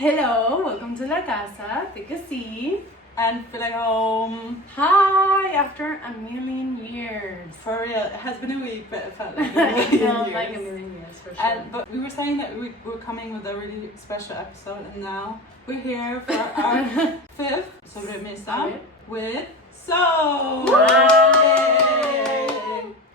Hello, welcome to La Casa. Take a seat. And feel like home. Hi, after a million years. For real, it has been a week, but it felt like a million Felt years. like a million years for sure. But we were saying that we were coming with a really special episode, and now we're here for our fifth Sobremesa with Soph. Yay!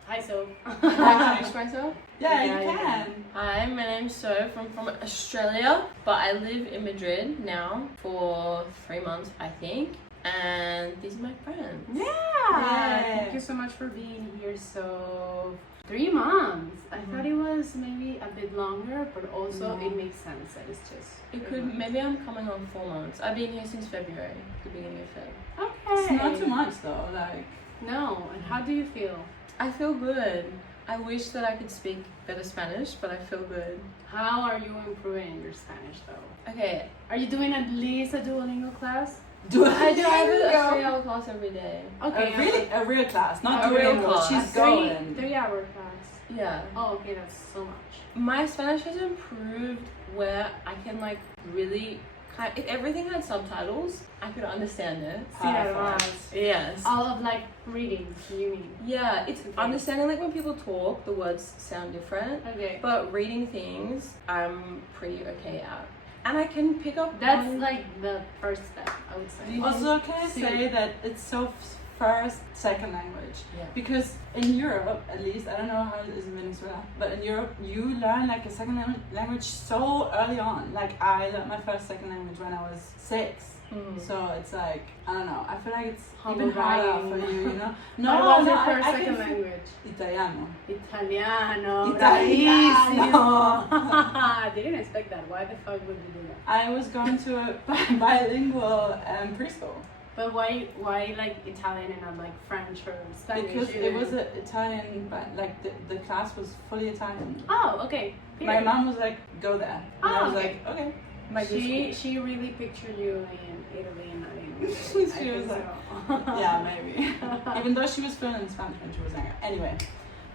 Hi, Soph. Can I introduce myself? Yeah, you can. Hi, my name's Soph. I'm from Australia, but I live in Madrid now for 3 months, I think. And these are my friends. Yeah. Thank you so much for being here. So 3 months. I thought it was maybe a bit longer, but also it makes sense that it's just. It could. Maybe I'm coming on 4 months. I've been here since February, the beginning of Feb. Okay. It's not too much though. Like. No. And how do you feel? I feel good. I wish that I could speak better Spanish, but I feel good. How are you improving your Spanish though? Okay. Are you doing at least a Duolingo class? I do. I have a 3-hour class every day. Okay. A real class, not A real Duolingo. class. She's A going. 3-hour class. Yeah. Oh, okay, that's so much. My Spanish has improved where I can really if everything had subtitles, I could understand it. See that advance. Yes. All of reading, you mean? Yeah, it's understanding when people talk, the words sound different. Okay. But reading things, I'm pretty okay at. And I can pick up That's one... the first step, I would say. Also, can I say that it's Soph's first second language? Yeah. Because in Europe, at least, I don't know how it is in Venezuela, but in Europe, you learn a second language so early on. Like, I learned my first second language when I was 6. So it's I don't know, I feel like it's even harder for you, you know? What was your first second language? Italiano. Italiano. Italiano. I didn't expect that. Why the fuck would you do that? I was going to a bilingual preschool. But why Italian and not French or Spanish? Because it was an Italian, but the class was fully Italian. Oh, okay. My mom was like, go there. And I was okay. like, okay. She really pictured you in Italy and not in She was like, yeah, maybe. Even though she was fluent in Spanish when she was younger. Anyway,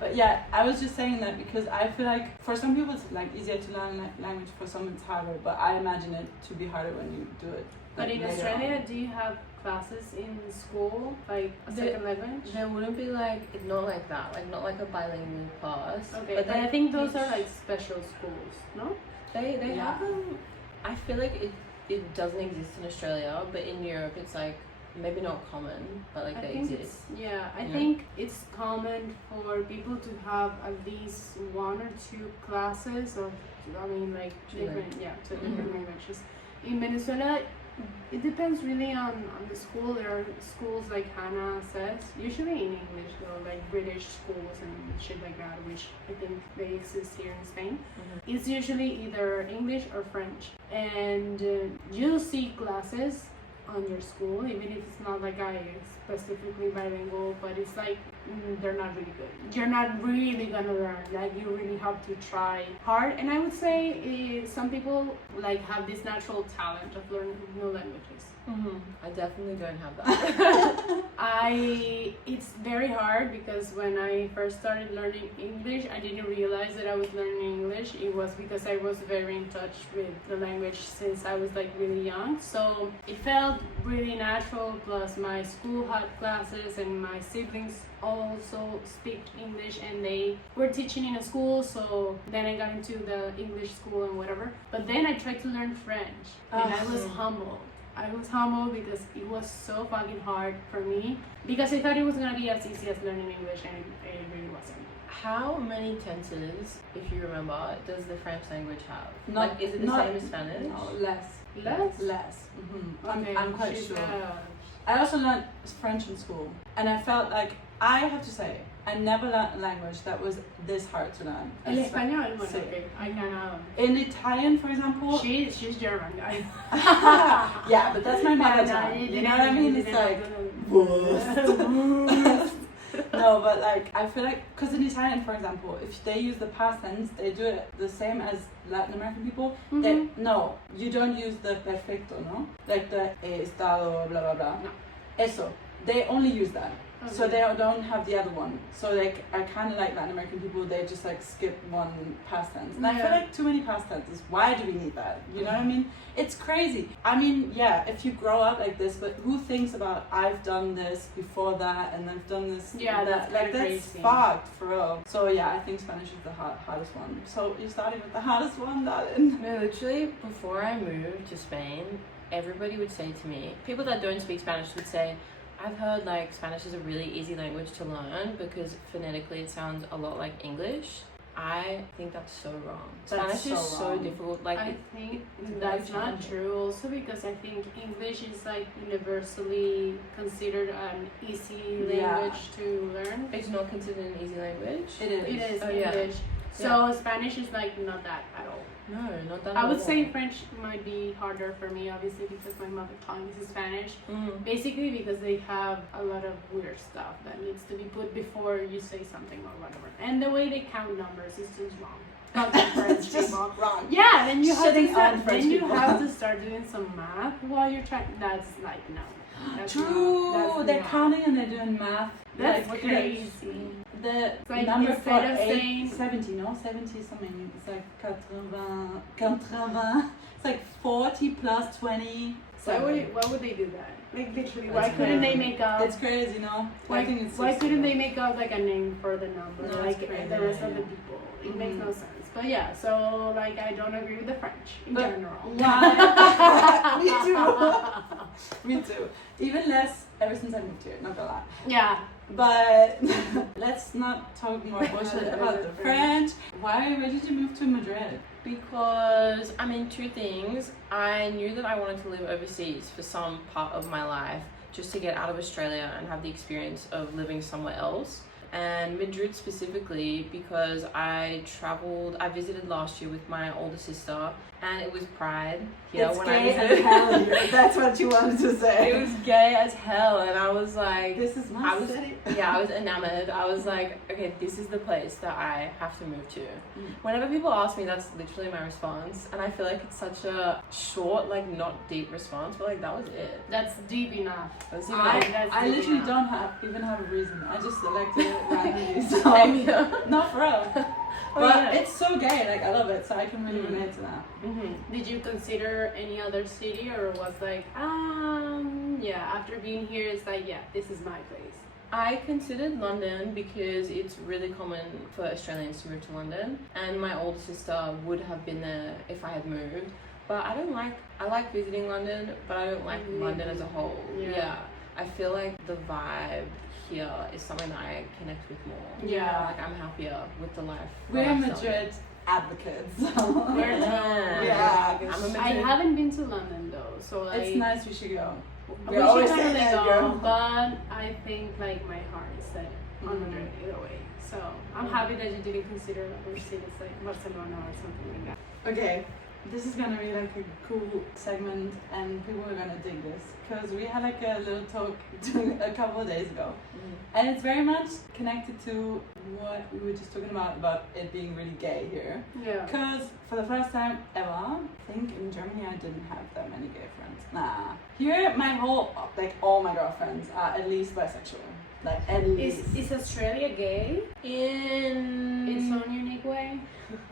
but yeah, I was just saying that because I feel like for some people it's easier to learn language, for some it's harder. But I imagine it to be harder when you do it. But in Australia, do you have classes in school, a second language? There wouldn't be not like that, not like a bilingual class. Okay, but I think those are special schools, no? They have them. I feel like it doesn't exist in Australia, but in Europe it's maybe not common, but they exist. I think it's common for people to have at least 1 or 2 classes of, different languages. In Venezuela, it depends really on the school. There are schools like Hannah says, usually in English though, British schools and shit like that, which I think they exist here in Spain. It's usually either English or French, and you'll see classes on your school, even if it's not specifically bilingual, but it's they're not really good. You're not really gonna learn. You really have to try hard. And I would say some people have this natural talent of learning new languages. I definitely don't have that. It's very hard because when I first started learning English, I didn't realize that I was learning English. It was because I was very in touch with the language since I was really young. So it felt really natural. Plus my school had classes and my siblings also speak English and they were teaching in a school. So then I got into the English school and whatever. But then I tried to learn French and I was humbled. I was humbled because it was so fucking hard for me because I thought it was gonna be as easy as learning English, and it really wasn't. How many tenses, if you remember, does the French language have? Is it the same as Spanish? No, less. Less? Okay, I'm quite sure. Does. I also learned French in school, and I felt I have to say, I never learned a language that was this hard to learn. El español, bueno, okay. I cannot. In Italian, for example. She's German. Yeah, but that's my mother tongue. You know what I mean? It's no, but I feel because in Italian, for example, if they use the past tense, they do it the same as Latin American people. No, you don't use the perfecto, no? The he estado, blah, blah, blah. No. Eso. They only use that. So they don't have the other one. So like I kind of like Latin American people. They just like skip one past tense, and I feel like too many past tenses. Why do we need that? You know what I mean? It's crazy. I mean, yeah, if you grow up like this, but who thinks about I've done this before that, and I've done this. Yeah, that. Like that's fucked for real. So yeah, I think Spanish is the hardest one. So you started with the hardest one, darling. No, literally before I moved to Spain, everybody would say to me, people that don't speak Spanish would say, I've heard like Spanish is a really easy language to learn because phonetically it sounds a lot like English. I think that's so wrong. Spanish is so difficult. Like I think that's not true also because I think English is like universally considered an easy language to learn. It's not considered an easy language. It is English. So Spanish is like not that at all. No, not that. I would say French might be harder for me, obviously, because my mother tongue is Spanish. Basically, because they have a lot of weird stuff that needs to be put before you say something or whatever. And the way they count numbers is just wrong. Not that French just people. wrong. Yeah, then you have to start doing some math while you're trying. That's like no. That's True. Not, they're counting and they're doing math. That's like, crazy. The like number for instead of saying 70, no? 70 something. It's like 80. It's like 40 plus 20. Why would they do that? Like literally, why couldn't they make up? It's crazy, no? Why couldn't they make up like a name for the number? No, like the rest of the people. It makes no sense. But yeah, so like I don't agree with the French in general. Why? Me too. Even less ever since I moved here, not gonna lie. Yeah. But let's not talk more bullshit about the French. Why did you move to Madrid? Because, I mean, two things. I knew that I wanted to live overseas for some part of my life, just to get out of Australia and have the experience of living somewhere else. And Madrid specifically because I visited last year with my older sister, and it was Pride. It's gay as hell here. That's what you wanted to say. It was gay as hell, and I was like, this is my city. Yeah, I was enamored. I was like, okay, this is the place that I have to move to. Whenever people ask me, that's literally my response, and I feel like it's such a short, like not deep response, but like that was it. That's deep enough. I literally don't even have a reason. I just selected it randomly. So not for real. But it's so gay, like I love it, so I can really relate to that. Did you consider any other city, or was like, after being here, it's like, yeah, this is my place? I considered London because it's really common for Australians to move to London, and my older sister would have been there if I had moved. But I like visiting London, but I don't like London as a whole. Yeah. I feel like the vibe here is something that I connect with more. Yeah. Like I'm happier with the life. We're Madrid advocates. So. I haven't been to London though, so like, it's nice. We should go. We should totally go, but I think like my heart is set on Madrid either way. So I'm happy that you didn't consider other cities like Barcelona or something like that. Okay. This is gonna be like a cool segment, and people are gonna dig this because we had like a little talk a couple of days ago, and it's very much connected to what we were just talking about it being really gay here. Yeah. Because for the first time ever, I think in Germany I didn't have that many gay friends. Nah. Here, all my girlfriends are at least bisexual. Like at least. Is Australia gay? In its own unique way?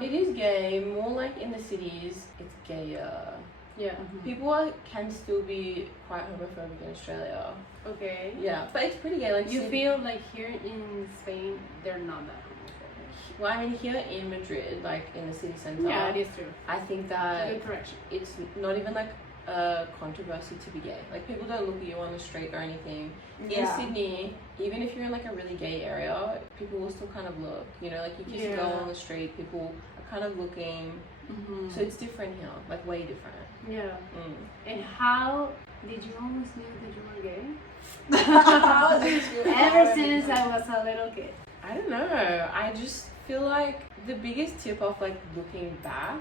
It is gay, more like in the cities, it's gayer. Yeah. People can still be quite homophobic in Australia. Okay. Yeah, but it's pretty gay. Like you feel like here in Spain, they're not that homophobic. Well, I mean, here in Madrid, like in the city centre. Yeah, it is true. I think that good correction. It's not even like a controversy to be gay. Like people don't look at you on the street or anything. In Sydney, even if you're in like a really gay area, people will still kind of look. You know, like you kiss a girl on the street, people are kind of looking. So it's different here, like way different. Yeah. And how did you always know that you were gay? How did you? Ever since I was a little kid. I don't know. I just feel like the biggest tip off, like looking back,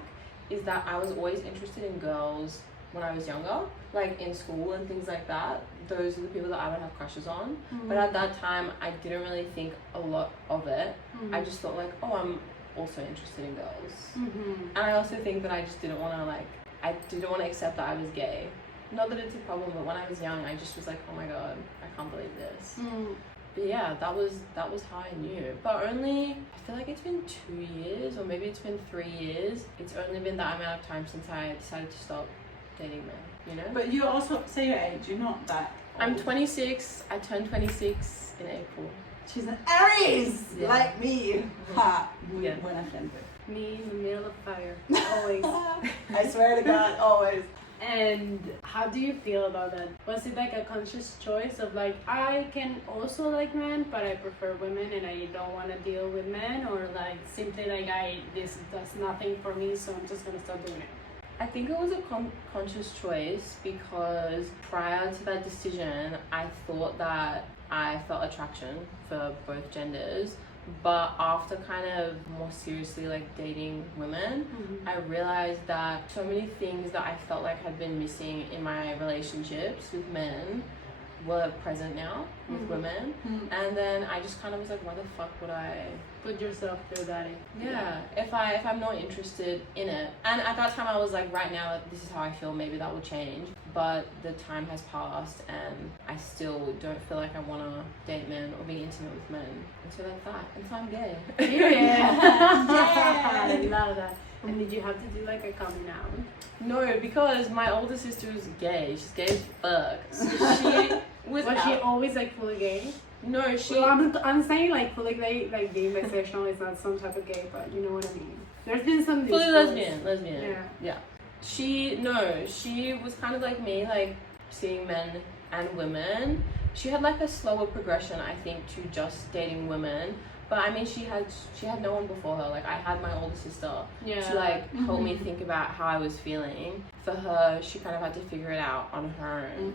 is that I was always interested in girls when I was younger, like in school and things like that. Those are the people that I would have crushes on. But at that time, I didn't really think a lot of it. I just thought like, oh, I'm also interested in girls. And I also think that I just didn't want to accept that I was gay. Not that it's a problem, but when I was young, I just was like, oh my god, I can't believe this. yeah, that was how I knew. But only, I feel like it's been 2 years, or maybe it's been 3 years. It's only been that amount of time since I decided to stop dating men, you know? But you also say your age, you're not that old. I'm 26, I turned 26 in April. She's an Aries, Yeah. like me. Ha, Yeah. buena gente. Me in the middle of fire, always. I swear to God, always. And how do you feel about that? Was it like a conscious choice of like, I can also like men, but I prefer women and I don't want to deal with men? Or like simply like, this does nothing for me, so I'm just going to stop doing it? I think it was a conscious choice because prior to that decision, I thought that I felt attraction for both genders. But after kind of more seriously like dating women, I realized that so many things that I felt like had been missing in my relationships with men were present now with women. And then I just kind of was like, why the fuck would I Put yourself through that. yeah, if I'm not interested in it. And at that time I was like, right now this is how I feel, maybe that will change. But the time has passed and I still don't feel like I want to date men or be intimate with men. And so that's that. And so I'm gay. Yeah. I love that. And did you have to do like a coming out? No, because my older sister is gay. She's gay as fuck. So she was Was she always like fully gay? No, she... Well, I'm saying like fully gay, like being bisexual is not some type of gay, but you know what I mean. There's been some fully discourse. lesbian. Yeah. She was kind of like me, like seeing men and women. She had like a slower progression, I think, to just dating women. But I mean, she had no one before her. Like I had my older sister. Yeah. To like help me think about how I was feeling. For her, she kind of had to figure it out on her own.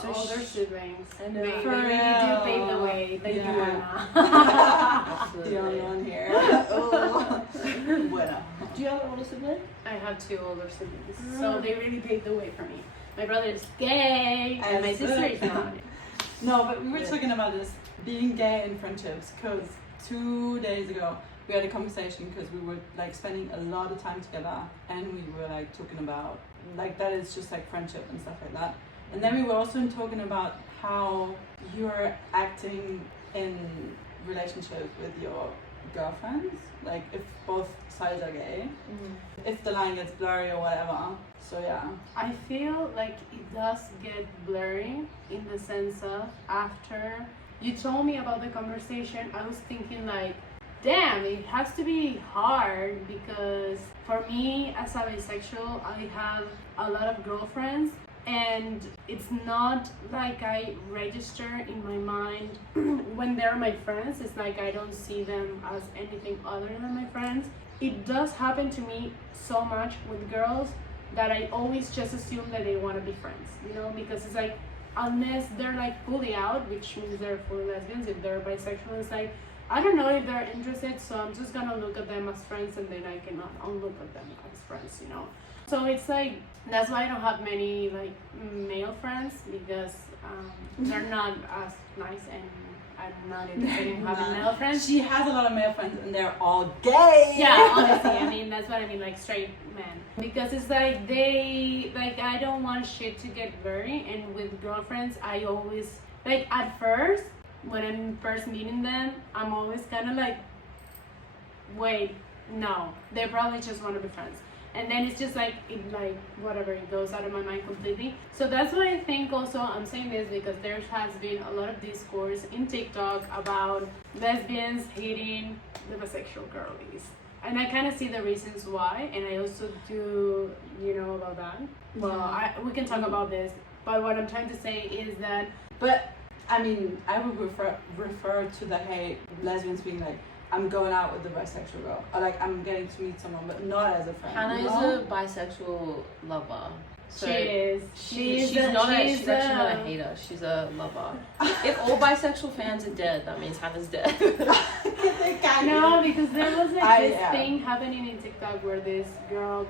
So older siblings. I know. They For really do pave the way. They Yeah. do not. Absolutely. The only one here. Oh. Bueno. Do you have an older sibling? I have 2 older siblings, so they really paved the way for me. My brother is gay, and my sister is not. No, but we were talking about this being gay in friendships because 2 days ago we had a conversation because we were like spending a lot of time together and we were like talking about like that is just like friendship and stuff like that. And then we were also talking about how you're acting in relationships with your girlfriends, like if both sides are gay, if the line gets blurry or whatever. So yeah. I feel like it does get blurry in the sense of after you told me about the conversation, I was thinking like, damn, it has to be hard because for me as a bisexual, I have a lot of girlfriends and it's not like I register in my mind when they're my friends. It's like I don't see them as anything other than my friends. It does happen to me so much with girls that I always just assume that they want to be friends, you know, because it's like unless they're like fully out, which means they're fully lesbians, if they're bisexual, it's like I don't know if they're interested, so I'm just gonna look at them as friends and then I cannot unlook at them as friends, you know. So it's like that's why I don't have many like male friends because they're not as nice and I'm not interested in having male friends. She has a lot of male friends and they're all gay. Yeah, honestly, I mean that's what I mean, like straight men. Because it's like I don't want shit to get blurry, and with girlfriends I always like at first when I'm first meeting them, I'm always kind of like, wait, no, they probably just want to be friends. And then it's just like, whatever, it goes out of my mind completely. So that's why I think also, I'm saying this because there has been a lot of discourse in TikTok about lesbians hating the bisexual girlies. And I kind of see the reasons why, and I also do, about that. Well, we can talk about this, but what I'm trying to say is that... But, I mean, I would refer to the hate, lesbians being like, I'm going out with the bisexual girl, or like I'm getting to meet someone, but not as a friend. Hannah is a bisexual lover. So she is. She's not actually not a hater. She's a lover. If all bisexual fans are dead, that means Hannah's dead. No, because there was this thing happening in TikTok where this girl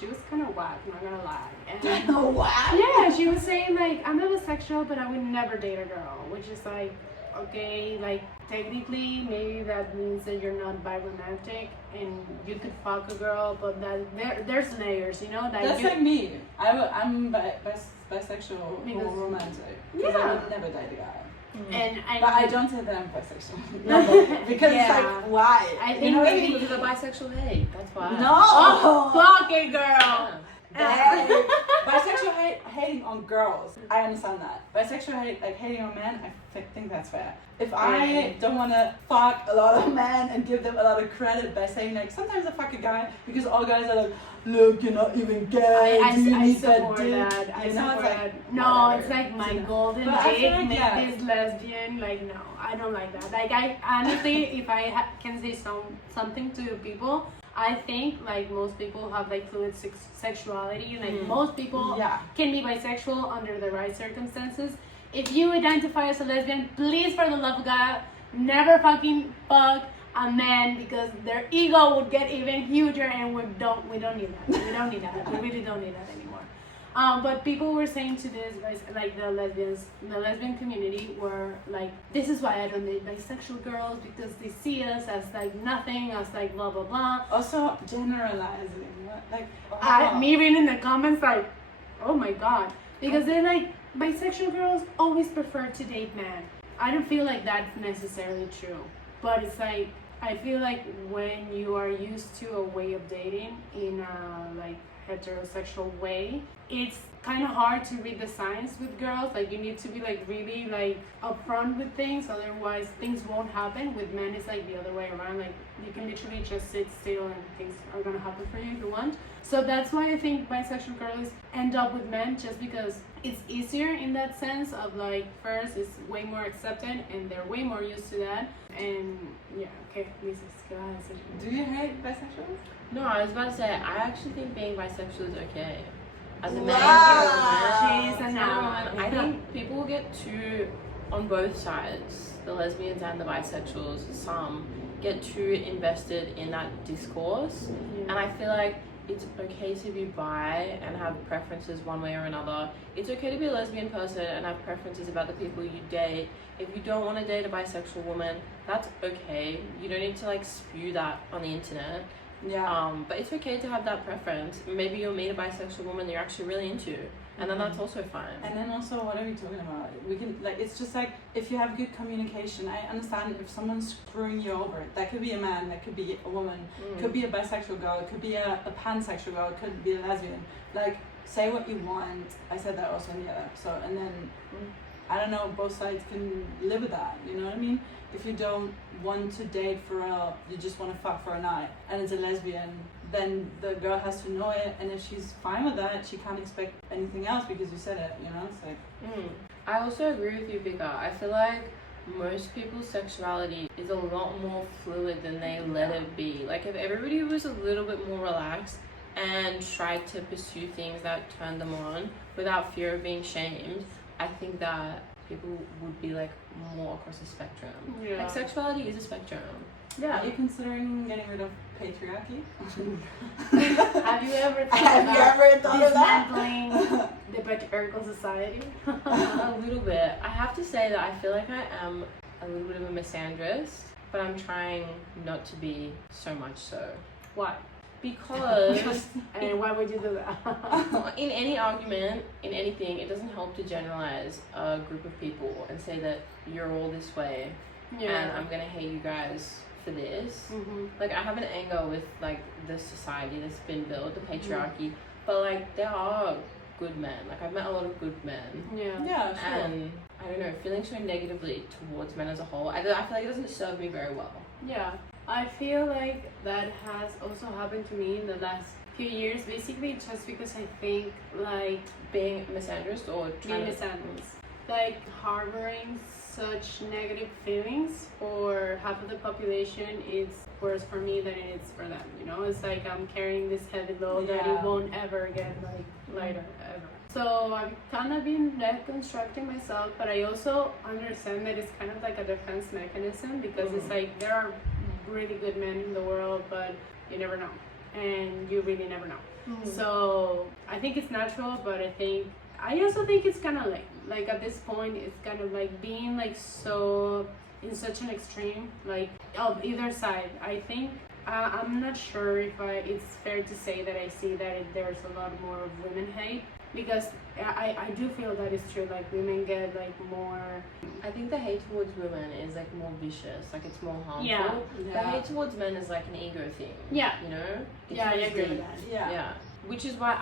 she was kind of whack, not gonna lie. And whack? Yeah, she was saying like, I'm not bisexual, but I would never date a girl, which is like, okay, like technically maybe that means that you're not bi-romantic and you could fuck a girl, but that there's layers, that that's like me. I'm bisexual, because romantic. Yeah. I would never date a guy. And but I don't say that I'm bisexual. No, because it's like, why? I You think know what I Maybe mean? because of bisexual hate. That's why. No. oh, fuck it, girl. Yeah. Bisexual hating on girls, I understand that. Bisexual hating on men, I think that's fair. If I don't want to fuck a lot of men and give them a lot of credit by saying like sometimes I fuck a guy because all guys are like, look, you're not even gay. I need support dick? that. I You know, support it's that. like, No, whatever. it's like my You know. golden But I feel date like, make yeah. this lesbian. Like, no, I don't like that. Like, I honestly, if I can say something to people, I think like most people have like fluid sexuality. Like most people can be bisexual under the right circumstances. If you identify as a lesbian, please, for the love of God, never fucking fuck a man because their ego would get even huger, and we don't need that. We don't need that. We really don't need that anymore. But people were saying to this, like the lesbian community were like, this is why I don't date bisexual girls because they see us as like nothing, as like blah blah blah. Also generalizing, like Me reading the comments like, oh my god, because they're like, bisexual girls always prefer to date men. I don't feel like that's necessarily true, but it's like I feel like when you are used to a way of dating in a like heterosexual way, it's kind of hard to read the signs with girls. Like you need to be like really like upfront with things, otherwise things won't happen. With men it's like the other way around. Like you can literally just sit still and things are gonna happen for you if you want. So that's why I think bisexual girls end up with men, just because it's easier in that sense of like, first it's way more accepted and they're way more used to that. And yeah, okay, Lisa, go ahead. Do you hate bisexuals? No, I was about to say, I actually think being bisexual is okay. As a man, Jeez, as a woman, I think people get too, on both sides, the lesbians and the bisexuals, some get too invested in that discourse. And I feel like it's okay to be bi and have preferences one way or another. It's okay to be a lesbian person and have preferences about the people you date. If you don't want to date a bisexual woman, that's okay. You don't need to like spew that on the internet. But it's okay to have that preference. Maybe you'll meet a bisexual woman you're actually really into, and then that's also fine. And then also, what are we talking about? We can like, it's just like, if you have good communication, I understand if someone's screwing you over. That could be a man, that could be a woman, could be a bisexual girl, it could be a pansexual girl, it could be a lesbian. Like, say what you want. I said that also in the other episode. And then, I don't know, both sides can live with that, you know what I mean? If you don't want to date for real, you just want to fuck for a night, and it's a lesbian, then the girl has to know it, and if she's fine with that, she can't expect anything else because you said it, you know? It's like... I also agree with you, Vika. I feel like most people's sexuality is a lot more fluid than they let it be. Like, if everybody was a little bit more relaxed and tried to pursue things that turn them on without fear of being shamed, I think that people would be like more across the spectrum. Like, sexuality is a spectrum. Yeah. Are you considering getting rid of patriarchy? Have you ever thought about dismantling the patriarchal society? A little bit. I have to say that I feel like I am a little bit of a misandrist, but I'm trying not to be so much so. Why? Because and why would you do that? in any argument, in anything, it doesn't help to generalize a group of people and say that you're all this way and I'm gonna hate you guys for this. Like, I have an anger with like the society that's been built, the patriarchy, but like there are good men. Like, I've met a lot of good men. Yeah, sure. And I don't know, feeling so negatively towards men as a whole, I feel like it doesn't serve me very well. Yeah, I feel like that has also happened to me in the last few years, basically just because I think like Being misandrist or being misandrist, like harboring such negative feelings for half of the population, it's worse for me than it is for them, you know? It's like I'm carrying this heavy load that it won't ever get like lighter ever. So I've kind of been deconstructing myself, but I also understand that it's kind of like a defense mechanism, because it's like there are really good men in the world, but you never know, and you really never know. So I think it's natural, but I also think it's kind of like at this point it's kind of like being like so in such an extreme, like of either side. I think I'm not sure if it's fair to say that I see that there's a lot more of women hate because I do feel that it's true. Like women get like more. I think the hate towards women is like more vicious, like it's more harmful. Yeah. The hate towards men is like an ego thing. Yeah. You know? It's Yeah, I really agree with deep. that. Yeah. Which is why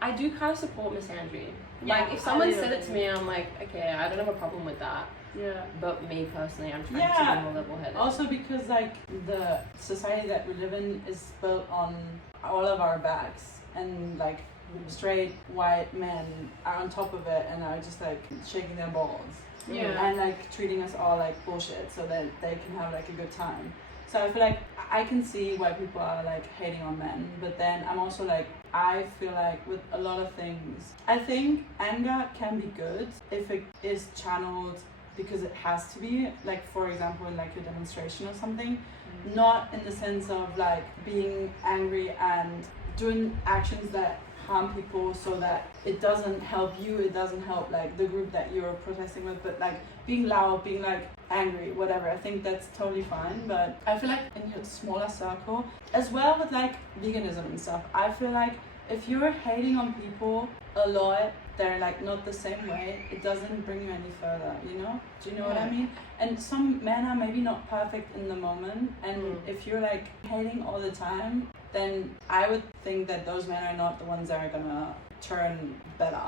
I do kind of support misandry. Yeah, Like if someone I said do. it to me, I'm like, okay, I don't have a problem with that. Yeah. But me personally, I'm trying Yeah. to be more level-headed. Also because like the society that we live in is built on all of our backs, and like straight white men are on top of it and are just like shaking their balls. Yeah. And like treating us all like bullshit so that they can have like a good time. So I feel like I can see why people are like hating on men, but then I'm also like, I feel like with a lot of things, I think anger can be good if it is channeled because it has to be, like for example in like a demonstration or something, not in the sense of like being angry and doing actions that harm people so that it doesn't help you, it doesn't help like the group that you're protesting with, but like being loud, being like angry, whatever, I think that's totally fine. But I feel like in your smaller circle, as well with like veganism and stuff, I feel like if you're hating on people a lot, they're like not the same way, it doesn't bring you any further, you know? Do you know what I mean? And some men are maybe not perfect in the moment, and if you're like hating all the time, then I would think that those men are not the ones that are gonna turn better,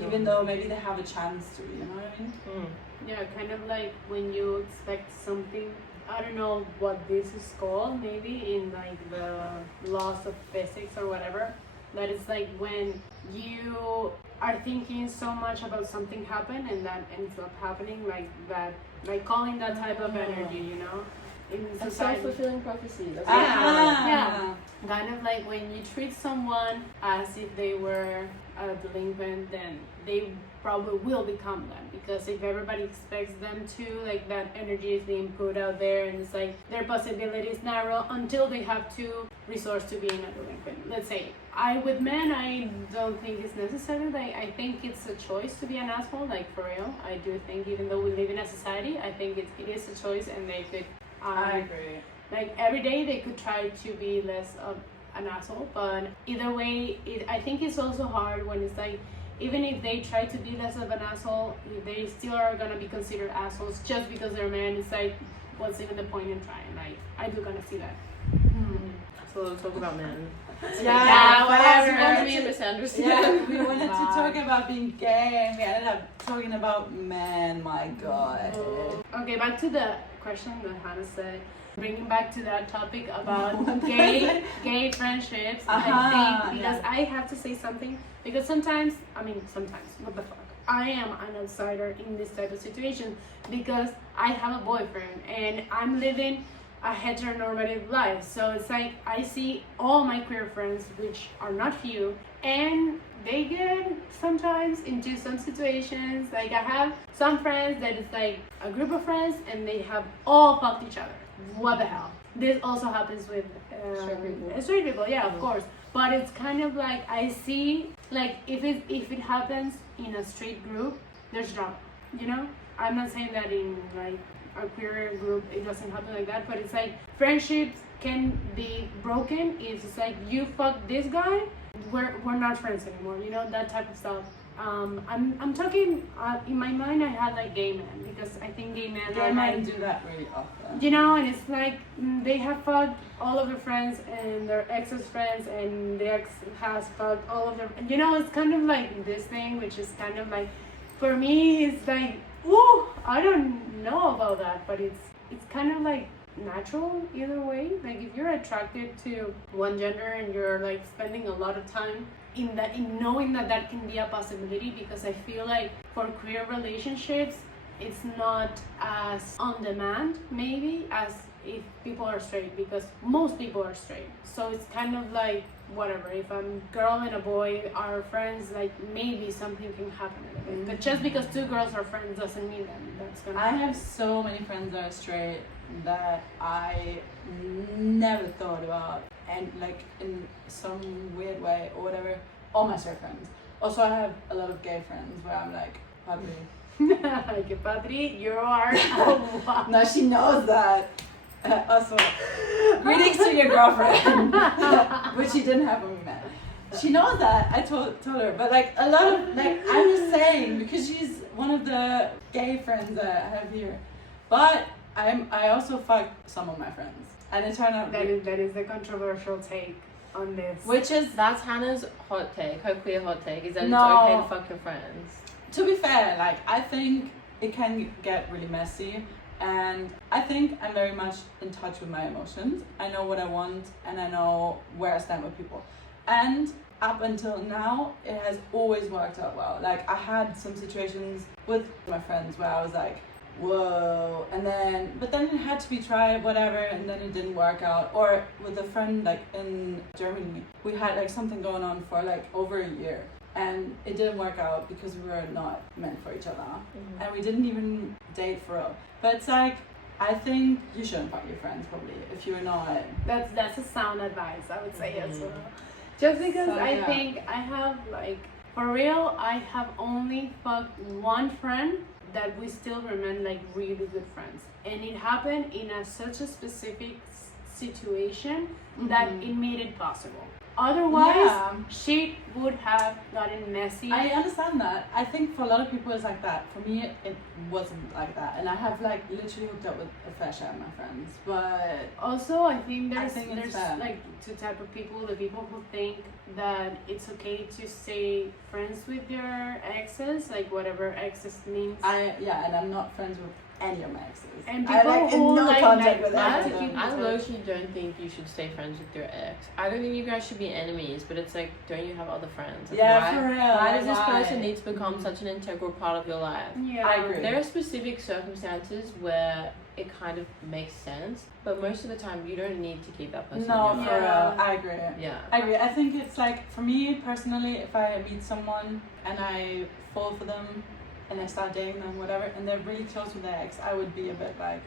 even though maybe they have a chance to, you know what I mean? Yeah, kind of like when you expect something, I don't know what this is called, maybe in like the laws of physics or whatever, that it's like when you are thinking so much about something happen and that ends up happening, like that, like calling that type of energy, you know, in A society. self-fulfilling prophecy. That's Yeah. Kind of like when you treat someone as if they were a delinquent, then they probably will become that, because if everybody expects them to, like that energy is being put out there and it's like their possibilities narrow until they have to resort to being a delinquent. Let's say with men, I don't think it's necessary. Like I think it's a choice to be an asshole, like for real. I do think even though we live in a society, I think it is a choice, and they could I agree. like every day they could try to be less of an asshole, but either way, I think it's also hard when it's like, even if they try to be less of an asshole, they still are gonna be considered assholes just because they're men. It's like, what's even the point in trying? Like, I do kind of see that. So let's talk about men. Yeah, whatever. I want to be a misunderstood. Yeah, we wanted to talk about being gay and we ended up talking about men, my god. Okay, back to the question that Hannah said. Bringing back to that topic about gay friendships, I think, because I have to say something, because sometimes, what the fuck, I am an outsider in this type of situation because I have a boyfriend and I'm living a heteronormative life. So it's like I see all my queer friends, which are not few, and they get sometimes into some situations. Like I have some friends that it's like a group of friends and they have all fucked each other. What the hell? This also happens with straight people, yeah, of course. But it's kind of like I see, like if it happens in a straight group, there's drama. You know, I'm not saying that in like a queer group it doesn't happen like that, but it's like friendships can be broken if it's like you fuck this guy, we're not friends anymore. You know, that type of stuff. I'm talking in my mind. I had like gay men, because I think gay men Gay are men like, do that really often. you know, and it's like they have fucked all of their friends and their ex's friends, and the ex has fucked all of their, you know, it's kind of like this thing, which is kind of like, for me, it's like, ooh, I don't know about that, but it's kind of like natural either way. Like if you're attracted to one gender and you're like spending a lot of time in knowing that can be a possibility, because I feel like for queer relationships it's not as on demand maybe as if people are straight, because most people are straight. So it's kind of like whatever, if a girl and a boy are friends, like maybe something can happen a little bit. But just because two girls are friends doesn't mean that that's gonna I have so many friends that are straight that I never thought about, and like in some weird way or whatever, all my straight friends. Also I have a lot of gay friends where I'm like, Padri. like Padri, you are No, she knows that. Also, greetings to your girlfriend, which she didn't have when we met. She knows that. I told her, but like a lot of like I'm just saying because she's one of the gay friends that I have here. But I also fucked some of my friends, and it turned out that is the controversial take on this. which is That's Hannah's hot take. Her queer hot take is that No. it's okay to fuck your friends. to be fair. Like I think it can get really messy, and I think I'm very much in touch with my emotions. I know what I want, and I know where I stand with people, and up until now, it has always worked out well. Like I had some situations with my friends where I was like, whoa, but then it had to be tried, whatever, and then it didn't work out. Or with a friend like in Germany, we had like something going on for like over a year, and it didn't work out because we were not meant for each other, and we didn't even date for real. But it's like, I think you shouldn't fuck your friends probably if you're not. That's a sound advice, I would say as well. Just because So, I yeah. think I have like, for real, I have only fucked one friend that we still remain like really good friends, and it happened in such a specific situation that it made it possible. Otherwise, Yeah. shit would have gotten messy. I understand that. I think for a lot of people it's like that. For me, it wasn't like that, and I have like literally hooked up with a fair share of my friends. But Also, I think I think it's fair. like two type of people: the people who think that it's okay to stay friends with your exes, like whatever exes means. and I'm not friends with any of my exes. And I people like in who no like contact with that any to of keep them. I low-key don't think you should stay friends with your ex. I don't think you guys should be enemies, but it's like, don't you have other friends? Like, Yeah, why, for real. why does this Why? person need to become such an integral part of your life? Yeah, I agree. There are specific circumstances where it kind of makes sense, but most of the time you don't need to keep that person No, in your for life. real. I agree. Yeah. I agree. I think it's like, for me personally, if I meet someone and I fall for them and I start dating them, whatever, and they're really close with their ex, I would be a bit like,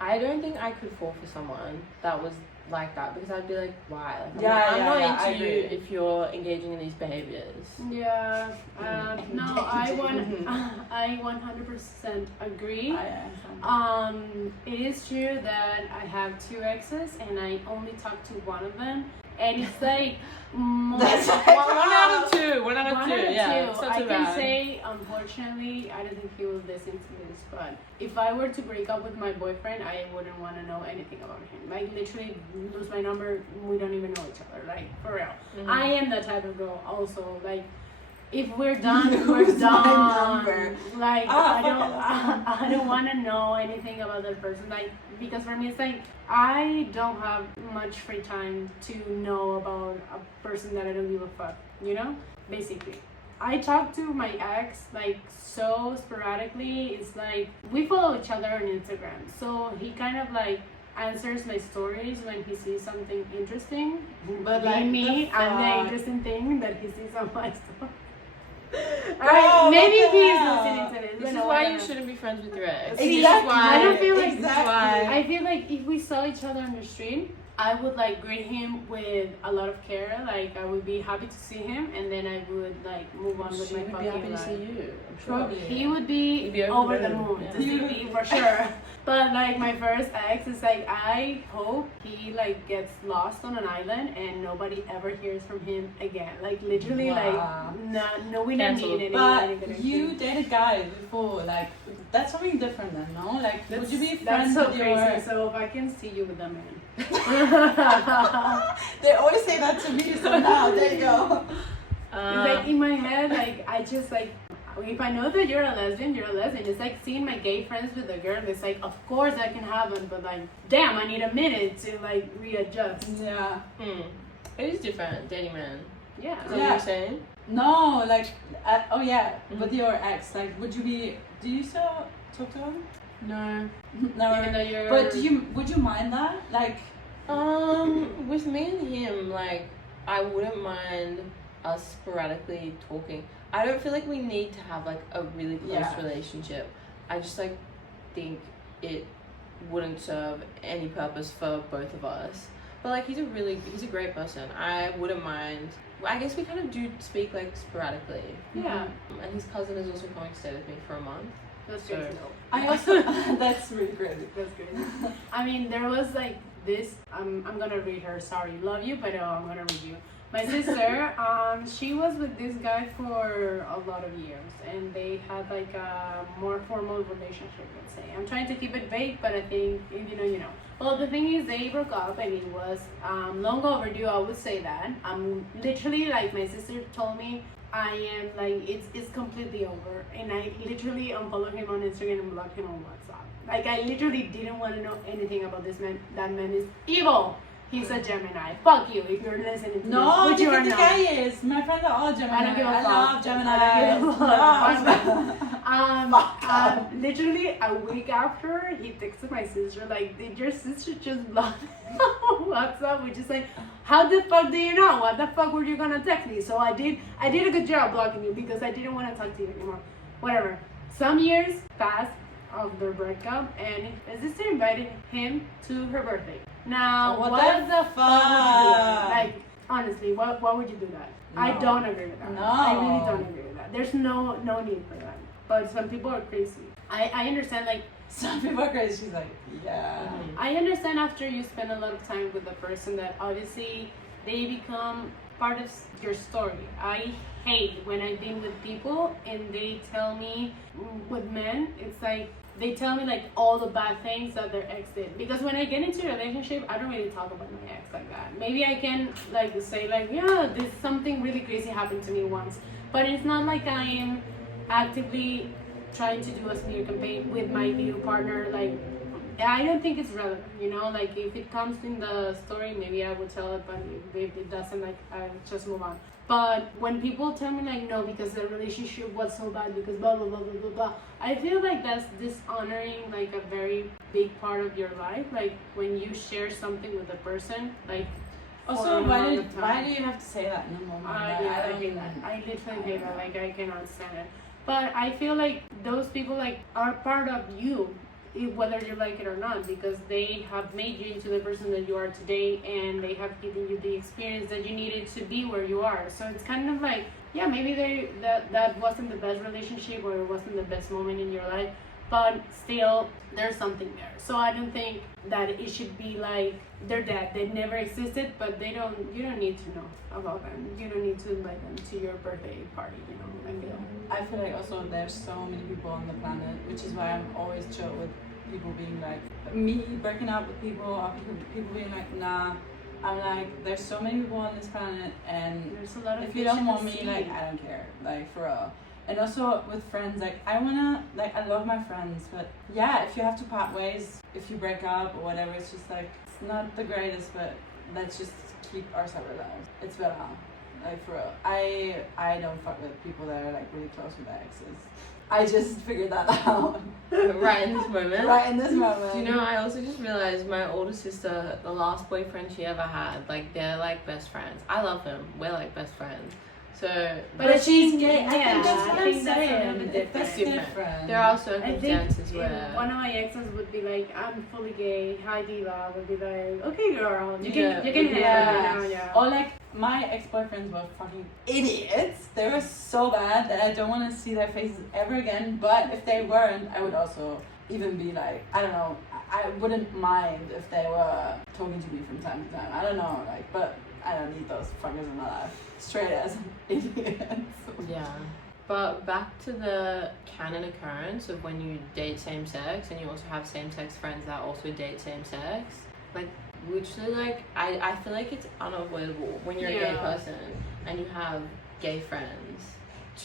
I don't think I could fall for someone that was like that, because I'd be like, why? Like, I'm Yeah, not, I'm yeah, not yeah, I into you agree. if you're engaging in these behaviors. Yeah. No, I 100% agree. It is true that I have two exes and I only talk to one of them, and it's like more. That's One out of two. One out of One two. out of Yeah. two. It's not I too can bad. say, unfortunately, I don't think he will listen to this, but if I were to break up with my boyfriend, I wouldn't want to know anything about him. Like, literally, lose my number, we don't even know each other. Like, for real. Mhm. I am that type of girl, also. Like, if we're done, we're Lose my done. number. Like, Ah, I don't want to know anything about that person. Like, because for me, it's like, I don't have much free time to know about a person that I don't give a fuck, you know? Basically. I talk to my ex like so sporadically. It's like we follow each other on Instagram, so he kind of like answers my stories when he sees something interesting. But Being like, me, the I'm the fuck? interesting thing that he sees on my story. Girl, Maybe what the he's hell? listening to this. This but is no, why I you don't know. shouldn't be friends with your ex. See, This is Exactly. why. I don't feel like Exactly. I feel like if we saw each other on the street, I would like greet him with a lot of care. Like I would be happy to see him, and then I would like move on with She my would be fucking happy to life. see you. I'm sure. Probably. He would be He'd be over the moon Yeah. to see me for sure. But like my first ex is like, I hope he like gets lost on an island and nobody ever hears from him again. Like literally, Wow. like no, we don't Cancelled. need any. But you dated guys before, like that's something different then, no? Like would you be friends That's so with crazy. your? So if I can see you with a man. They always say that to me, so now there you go. It's like in my head, like I just like if I know that you're a lesbian, you're a lesbian. It's like seeing my gay friends with a girl. It's like of course that can happen, but like damn, I need a minute to like readjust. Yeah. It is different, dating man. Yeah. Is that what you're saying? No, like oh yeah, Mhm. with your ex, like would you be? Do you still talk to him? No. No. Even though you're. But would you mind that? Like With me and him, like, I wouldn't mind us sporadically talking. I don't feel like we need to have like a really close Yeah. relationship. I just like think it wouldn't serve any purpose for both of us. But like he's a great person. I wouldn't mind. I guess we kind of do speak like sporadically. Yeah. And his cousin is also coming to stay with me for a month. That's So- good to know. I also that's really great. That's good. I mean, there was like this. I'm gonna read her. Sorry, love you, but I'm gonna read you. My sister, she was with this guy for a lot of years, and they had like a more formal relationship. Let's say. I'm trying to keep it vague, but I think if you know. Well, the thing is, they broke up, and it was long overdue. I would say that. Literally, like my sister told me, I am like it's completely over, and I literally unfollowed him on Instagram and blocked him on WhatsApp. Like I literally didn't want to know anything about this man. That man is evil. He's a Gemini. Fuck you if you're listening to this. No, Which you are the not. guy is. My friends are all Gemini. I don't give a fuck. love Gemini. Literally a week after, he texted my sister like, "Did your sister just block WhatsApp?" Which is like, how the fuck do you know? What the fuck were you gonna text me? So I did a good job blocking you because I didn't want to talk to you anymore. Whatever. Some years passed of their breakup, and my sister invited him to her birthday. Now, what the fuck would you do that? Like, honestly, why would you do that? No. I don't agree with that. No. I really don't agree with that. There's no need for that. But some people are crazy. I understand, like, Some people are crazy. She's like, yeah. I understand after you spend a lot of time with a person that obviously they become part of your story. I hate when I've been with people and they tell me, with men, it's like, they tell me like all the bad things that their ex did. Because when I get into a relationship, I don't really talk about my ex like that. Maybe I can like say like, yeah, this something really crazy happened to me once. But it's not like I am actively trying to do a smear campaign with my new partner. Like, I don't think it's relevant, you know? Like, if it comes in the story, maybe I would tell it, but if it doesn't, like, I just move on. But when people tell me, like, no, because the relationship was so bad, because blah, blah, blah, blah, blah, blah, I feel like that's dishonoring, like, a very big part of your life. Like, when you share something with a person, like, Also, why do you have to say that in a moment? I hate that. I literally hate that. Like, I cannot stand it. But I feel like those people, like, are part of you, whether you like it or not, because they have made you into the person that you are today, and they have given you the experience that you needed to be where you are. So it's kind of like, yeah, maybe that wasn't the best relationship, or it wasn't the best moment in your life, but still there's something there. So I don't think that it should be like they're dead, they never existed, but you don't need to know about them. You don't need to invite them to your birthday party, you know. I feel like also there's so many people on the planet, which is why I'm always chill with people being like, me breaking up with people, or people being like, nah. I'm like, there's so many people on this planet, and there's a lot of if you don't want me, like, I don't care, like, for real. And also with friends, like, I love my friends, but yeah, if you have to part ways, if you break up or whatever, it's just like, it's not the greatest, but let's just keep our separate lives. It's better. Like, for real. I don't fuck with people that are, like, really close with their exes. I just figured that out. Right in this moment. Right in this moment. Do you know, I also just realized my older sister, the last boyfriend she ever had, like, they're like best friends. I love him. We're like best friends. So, but she's gay. Yeah, I think that's what I'm saying. That's different. There I are think circumstances where one of my exes would be like, I'm fully gay. Hi, diva. Would be like, okay, girl, you can have it, you know, Or like, my ex-boyfriends were fucking idiots. They were so bad that I don't want to see their faces ever again. But if they weren't, I would also even be like, I don't know, I wouldn't mind if they were talking to me from time to time. I don't know, like, but I don't need those fuckers in my life. Straight as idiots. Yeah. But back to the canon occurrence of when you date same sex and you also have same sex friends that also date same sex. Like, literally, like, I feel like it's unavoidable when you're a gay person and you have gay friends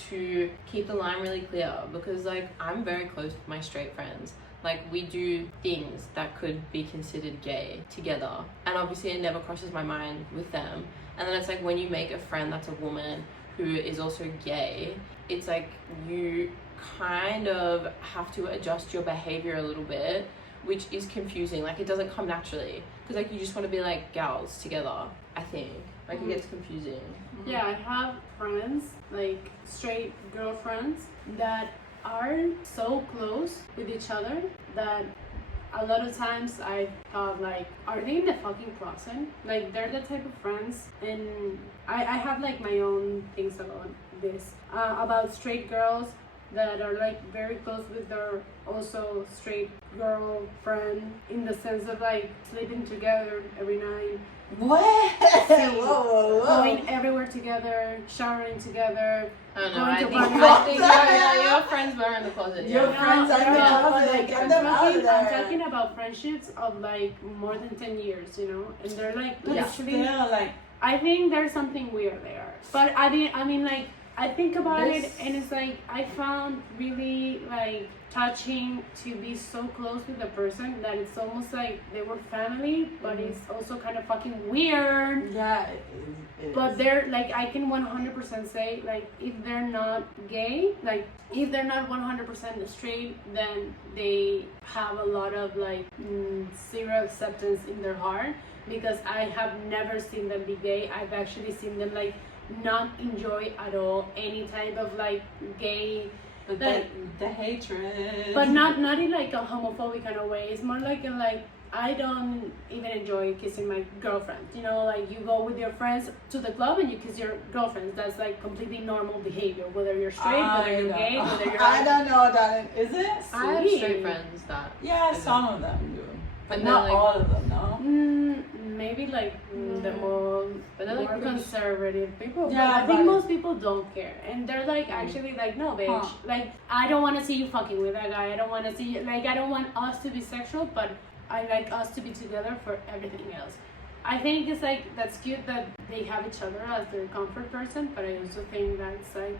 to keep the line really clear, because, like, I'm very close with my straight friends. Like, we do things that could be considered gay together, and obviously it never crosses my mind with them. And then it's like, when you make a friend that's a woman who is also gay, it's like you kind of have to adjust your behavior a little bit, which is confusing. Like, it doesn't come naturally, because, like, you just want to be like gals together, I think. Like, it gets confusing. Yeah, I have friends, like straight girlfriends, that are so close with each other that a lot of times I thought, like, are they in the fucking closet? Like, they're the type of friends, and I have like my own things about this, about straight girls that are like very close with their also straight girlfriend in the sense of like sleeping together every night. What? Whoa. Going everywhere together, showering together. I don't know. Going I to think, parties. your friends were in the closet. Your Yeah. friends are in the but closet. like, Get them out of I'm there. talking about friendships of like more than 10 years, you know, and they're like But literally. still, like, I think there's something weird there, but I mean, like I think about it, This- and it's like I found really like touching to be so close with the person that it's almost like they were family, but it's also kind of fucking weird. yeah, it is. But they're like, I can 100% say, like, if they're not gay, like, if they're not 100% straight, then they have a lot of like zero acceptance in their heart, because I have never seen them be gay. I've actually seen them like not enjoy at all any type of like gay, But like, the hatred. but not in like a homophobic kind of way. It's more like I don't even enjoy kissing my girlfriend. You know, like you go with your friends to the club and you kiss your girlfriends. That's like completely normal behavior, whether you're straight, whether you're gay, whether you're. I don't know, darling. Is it? I have Sweet. straight friends that. Yeah, some of them do, but And not they're like- all of them. No. Maybe like the more, But they're like more really- conservative people. Yeah, But I think but- most people don't care, and they're like actually like, no, bitch. Huh. Like I don't want to see you fucking with that guy. I don't want to see you. Like I don't want us to be sexual, but I like us to be together for everything else. I think it's like that's cute that they have each other as their comfort person, but I also think that's like,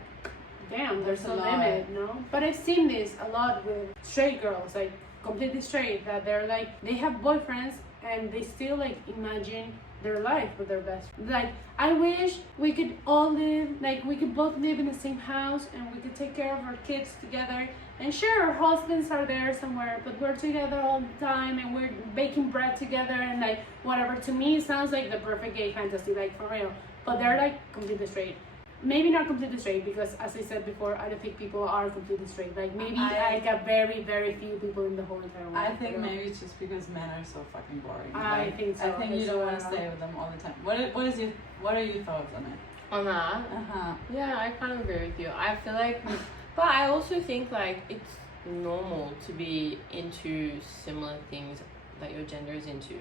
damn, there's That's a a lot. limit, no? But I've seen this a lot with straight girls, like completely straight, that they're like they have boyfriends and they still like imagine their life with their best friend. Like I wish we could all live, like we could both live in the same house and we could take care of our kids together. And sure, our husbands are there somewhere, but we're together all the time and we're baking bread together and like whatever. To me, it sounds like the perfect gay fantasy, like for real. But they're like completely straight. Maybe not completely straight, because as I said before, I don't think people are completely straight. Like maybe like a very, very few people in the whole entire world. I think you know? maybe it's just because men are so fucking boring. I Like, think so I think you as don't want to well. stay with them all the time. What are your thoughts on it? On that, yeah, I kind of agree with you. I feel like, but I also think like it's normal to be into similar things that your gender is into.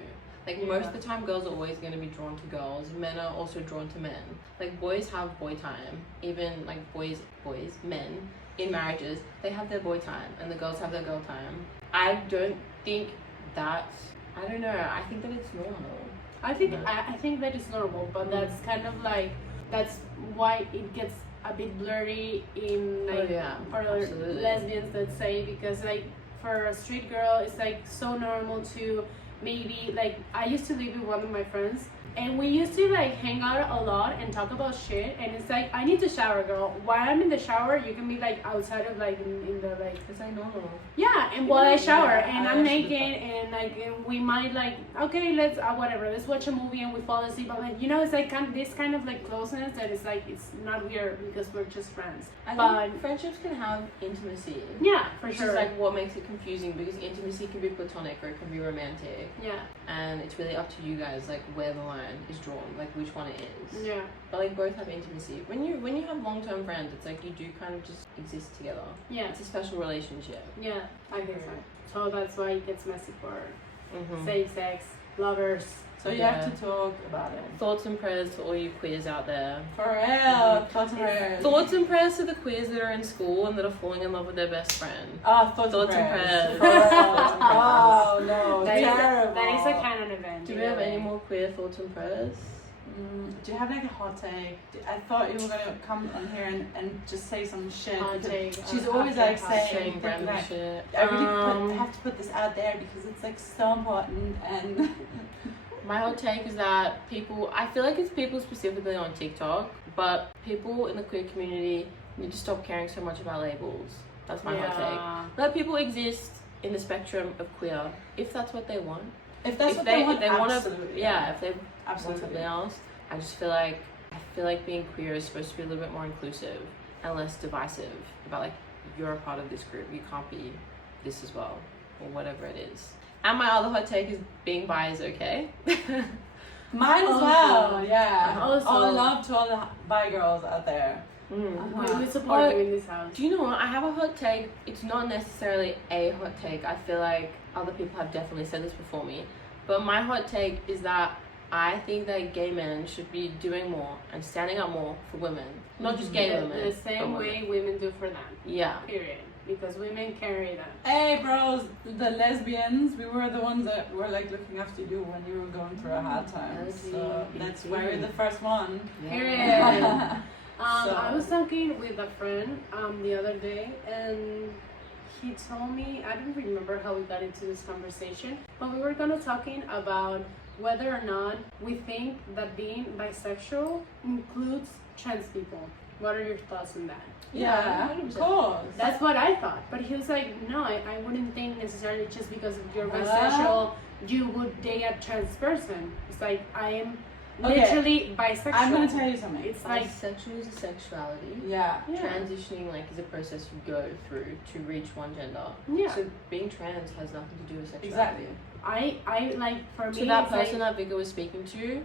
Like most of the time, girls are always going to be drawn to girls. Men are also drawn to men. Like boys have boy time. Even like men in marriages, they have their boy time, and the girls have their girl time. I don't think that's. I don't know. I think that it's normal. I think No. I think that is normal, but that's kind of like that's why it gets a bit blurry in like for absolutely. lesbians, let's say, because like for a straight girl it's like so normal to maybe like I used to live with one of my friends and we used to like hang out a lot and talk about shit, and it's like I need to shower, girl. While I'm in the shower you can be like outside of like in the like It's like normal. yeah, and while I shower Yeah, and I I'm actually naked and like and we might like okay let's whatever, let's watch a movie and we fall asleep, but like you know it's like this kind of like closeness that is like it's not weird because we're just friends. I But think friendships can have intimacy. yeah, for Which sure. is like what makes it confusing, because intimacy can be platonic or it can be romantic, yeah, and it's really up to you guys like where the line is drawn, like which one it is. yeah, But like both have intimacy. When you have long-term friends, it's like you do kind of just exist together. yeah, It's a special relationship. yeah. I think so. So that's why it gets messy for Mm-hmm. same sex lovers. So you Yeah. have to talk about it. Thoughts and prayers to all you queers out there. For real. Thoughts and prayers. Thoughts and prayers to the queers that are in school and that are falling in love with their best friend. Thoughts and and prayers. prayers. For real. Thoughts and prayers. Oh no, That is terrible. that is a canon event. Do in we a have any way. more queer thoughts and prayers? Do you have like a hot take? I thought you were gonna come on here and just say some shit. Hot because take, She's hot always take, like hot saying Saying things random like, shit. I have to put this out there because it's like so important and My hot take is that I feel like it's people specifically on TikTok, but people in the queer community need to stop caring so much about labels. That's my hot take. Let people exist in the spectrum of queer if that's what they want. if that's If what they- they want, if they wanna- absolutely. Yeah, if they want absolutely. something else. I just feel like being queer is supposed to be a little bit more inclusive and less divisive about like you're a part of this group, you can't be this as well, or whatever it is. And my other hot take is being bi is okay. Mine as Also- well. Yeah. Also- all love to all the bi girls out there. We support you in this house. Do you know what? I have a hot take. It's not necessarily a hot take. I feel like other people have definitely said this before me. But my hot take is that I think that gay men should be doing more and standing up more for women. Not just gay women. The same way women do for them. Yeah. Period. Because women carry them. Hey bros, the lesbians, we were the ones that were like looking after you when you were going through a hard time. So that's why we're the first one. Period. So. I was talking with a friend the other day, and he told me, I don't remember how we got into this conversation, but we were kind of talking about whether or not we think that being bisexual includes trans people. What are your thoughts on that? Yeah, of course. That's what I thought. But he was like, no, I wouldn't think necessarily just because you're bisexual, you would date a trans person. It's like, I am literally bisexual. I'm going to tell you something. It's like, bisexual is a sexuality. Yeah. Transitioning like is a process you go through to reach one gender. Yeah. So being trans has nothing to do with sexuality. Exactly. I like, for me, To that it's person like, that Vika was speaking to,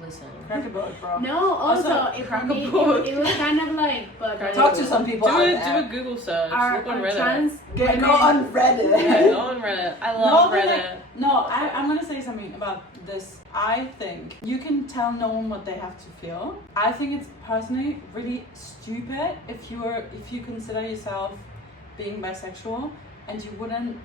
listen. Crack a boat, bro. no, also, it, for me, it was kind of like, but Talk to some people Do out a Google search. are Look on Reddit. trans Go women, on Reddit. Yeah, go on Reddit. I love Reddit. I'm gonna say something about this. I think you can tell no one what they have to feel. I think it's personally really stupid if you consider yourself being bisexual and you wouldn't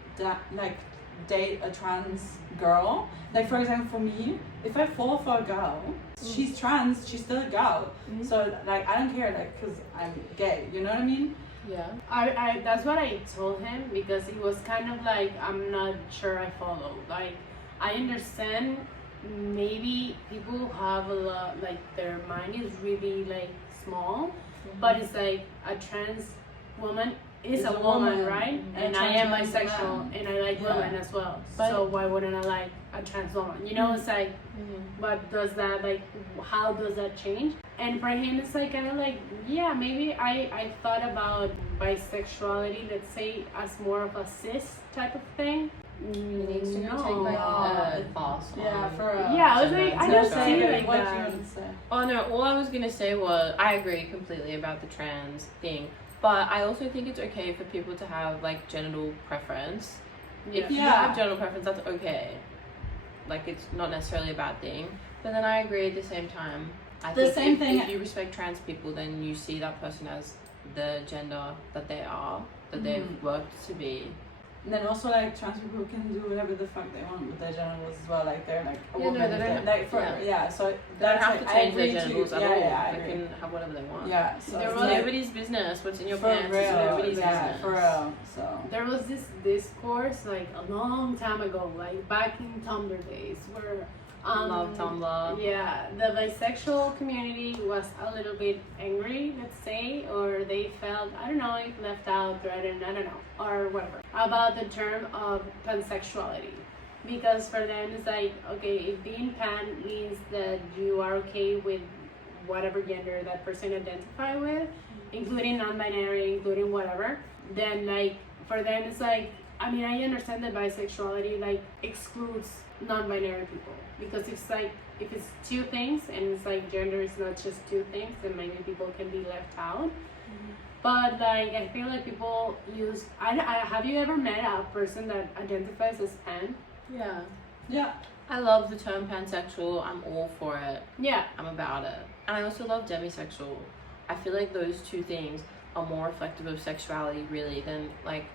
date a trans girl. Like for example, for me, if I fall for a girl, she's trans, she's still a girl. So like I don't care, like, because I'm gay. You know what I mean? Yeah. I that's what I told him, because he was kind of like, I'm not sure I follow. Like, I understand maybe people have a lot, like their mind is really like small, but it's like a trans woman is a woman, right? And I am bisexual and I like women as well. But so why wouldn't I like a trans woman? You know, it's like, but does that, like, how does that change? And for him, it's like kind of like, yeah, maybe I thought about bisexuality, let's say, as more of a cis type of thing. He needs to go take like a class. Yeah, on for I was like, I don't see it like what that. you want to say. Oh no, all I was gonna say was I agree completely about the trans thing, but I also think it's okay for people to have like genital preference. If you have genital preference, that's okay. Like, it's not necessarily a bad thing. But then I agree at the same time. I think if you respect trans people, then you see that person as the gender that they are, that they've worked to be. And then also, like, trans people can do whatever the fuck they want with their genitals as well. Like, they're like a Yeah, woman. no, they don't have- like, so They don't have like, to I change their agree genitals too. at all. Yeah, I They agree. can have whatever they want. Yeah, so There It's was- nobody's business. What's in your for pants is real, nobody's yeah, business. for real. So There was this discourse like a long time ago, like back in Tumblr days, where Love Tumblr. yeah, the bisexual community was a little bit angry, let's say, or they felt, I don't know, if left out, threatened, I don't know, or whatever, about the term of pansexuality. Because for them it's like, okay, if being pan means that you are okay with whatever gender that person identify with, including non-binary, including whatever, then like for them it's like, I mean, I understand that bisexuality like excludes non-binary people, because it's like, if it's two things and it's like gender is not just two things, then maybe people can be left out. But like, I feel like people use, I have you ever met a person that identifies as pan? Yeah. I love the term pansexual. I'm all for it. Yeah. I'm about it. And I also love demisexual. I feel like those two things are more reflective of sexuality really than like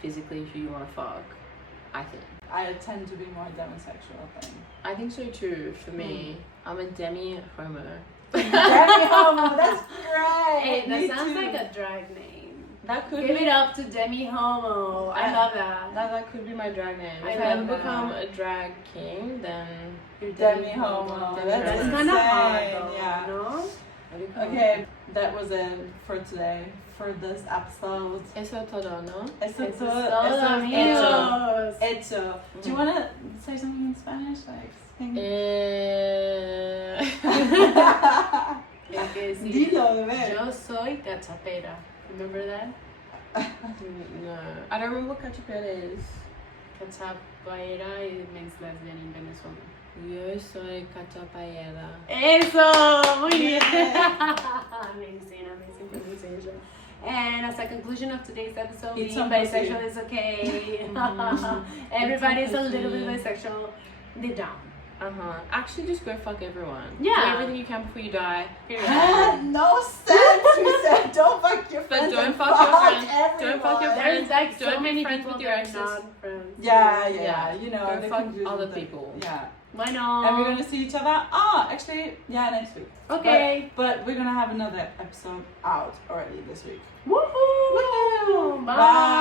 physically who you want to fuck, I think. I tend to be more demisexual thing. I think so too, for me. I'm a demi-homo. Demi-homo, that's great. Hey, that Me sounds too. like a drag name. That could Give be it up to Demi Homo. I love that. That could be my drag name. I If I love ever that. become a drag king, then You're Demi-homo. That's That's insane, kind of hard, though, yeah. no? Okay, that was it for today, for this episode. Eso todo, ¿no? Eso Eso es todo, todo, eso es amigos. hecho. Do you want to say something in Spanish? Like, sing? Hay que decir, Dilo, bebé. yo soy cachapera. Remember that? No. I don't remember what cachapera is. Cachapera means lesbian in Venezuela. Yo soy catapayera. Eso! Muy bien! Yeah. Amazing pronunciation. And as a conclusion of today's episode, Eat being some bisexual is okay. Everybody's a little bit bisexual. Deep down. Actually, just go fuck everyone. Yeah. Do everything you can before you die. Period. Had no sense. We said don't fuck your But friends. don't and fuck your friends. everyone. Don't fuck your There's friends. like Don't so be many friends people with your that are exes. not friends. Yeah. You know, Go the fuck conclusion other of the- people. Yeah. Why not? And we're gonna see each other. Actually, yeah, next week. Okay. But we're gonna have another episode out already this week. Woohoo! Woohoo! Bye. Bye.